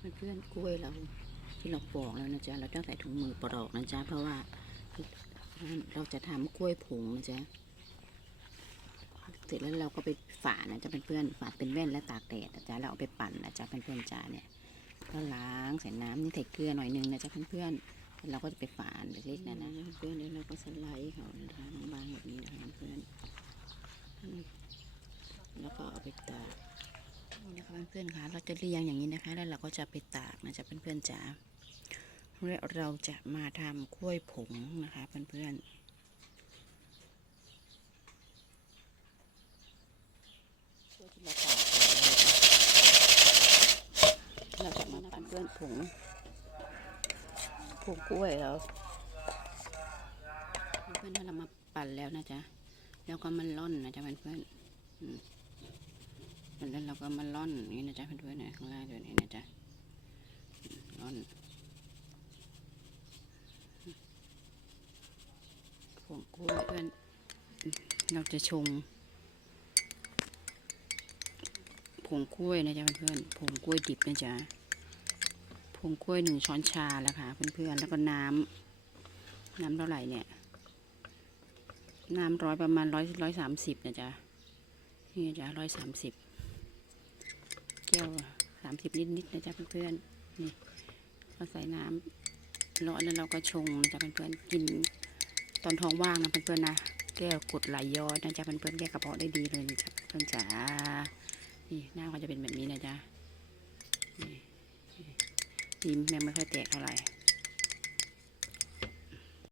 เพื่อนๆกล้วยเราที่เราปอกแล้วนะจ๊ะเราต้องใส่ถุงมือปลอกนะจ๊ะเพราะว่าเราจะทำกล้วยผงนะจ๊ะเสร็จแล้วเราก็ไปฝานะจ๊ะเพื่อนๆฝาเป็นแว่นและตากแดดนะจ๊ะเราเอาไปปั่นนะจ๊ะเพื่อนๆจ้าเนี่ยก็ล้างใส่น้ำนี่ใส่เกลือหน่อยนึงนะจ๊ะเพื่อนๆเราก็จะไปฝานเล็กๆนะนะเพื่อนแล้วเราก็สไลด์เขานะคะบางๆแบบนี้นะคะเพื่อนแล้วก็เอาไปตาก นี่นะคะเพื่อนๆคะเราจะเรียงอย่างนี้นะคะ แล้วเราก็จะไปตากนะจ๊ะเพื่อนๆจ๋าแล้วเราจะมาทำกล้วยผงนะคะเพื่อนๆเราตากเราจะมาทำเพื่อนผงผงกล้วยเราเพื่อนๆถ้าเรามาปั่นแล้วนะจ๊ะ แล้วก็มันร่อนนะจ๊ะเพื่อนๆอืม แล้วเราก็มาล่อนอย่างนี้นะจ๊ะเพื่อนๆนะข้างล่างด้วยนี่นะจ๊ะล่อนผงกล้วยเพื่อนเราจะชงผงกล้วยนะจ๊ะเพื่อนๆผงกล้วยดิบนะจ๊ะผงกล้วยหนึ่งช้อนชาแล้วค่ะเพื่อนๆแล้วก็น้ำน้ำเท่าไหร่เนี่ยน้ำร้อยประมาณร้อยร้อยสามสิบนะจ๊ะนี่จ๊ะร้อยสามสิบ แก้วสามสิบนิดๆนะจ๊ะเพื่อนๆนี่เราใส่น้ำร้อนแล้วเราก็ชงนะจ๊ะเพื่อนๆกินตอนท้องว่างนะเพื่อนๆนะแก้วกดไหลย้อนนะจ๊ะเพื่อนๆแก้กระเพาะได้ดีเลยนะจ๊ะเพื่อนจ๋านี่หน้าก็จะเป็นแบบนี้นะจ๊ะนี่นี่ดีแม่ไม่ค่อยแตกเท่าไหร่